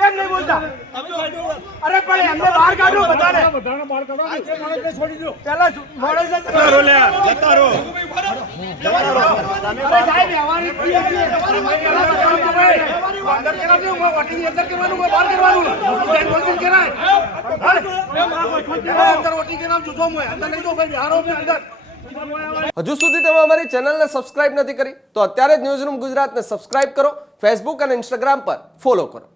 કેમ નહીં બોલતા? અરે પણ એમને બહાર કાઢો બધાને. છોડી દો. પેલા મોડે જતા રહો લે. જતા રહો. અરે સાહેબ વ્યવહારિક અંદર કરાવજો. વોટિંગ અંદર કરવાનું, બહાર કરવાનું. વોટિંગ કરાય. અંદર વોટિંગ કરાવજો. જો મેં અંદર નહીં તો ભાઈ બિહારો અંદર. હજુ સુધી તમે અમારી ચેનલને સબસ્ક્રાઇબ નથી કરી તો અત્યારે જ ન્યૂઝરૂમ ગુજરાતને સબસ્ક્રાઇબ કરો, ફેસબુક અને ઇન્સ્ટાગ્રામ પર ફોલો કરો.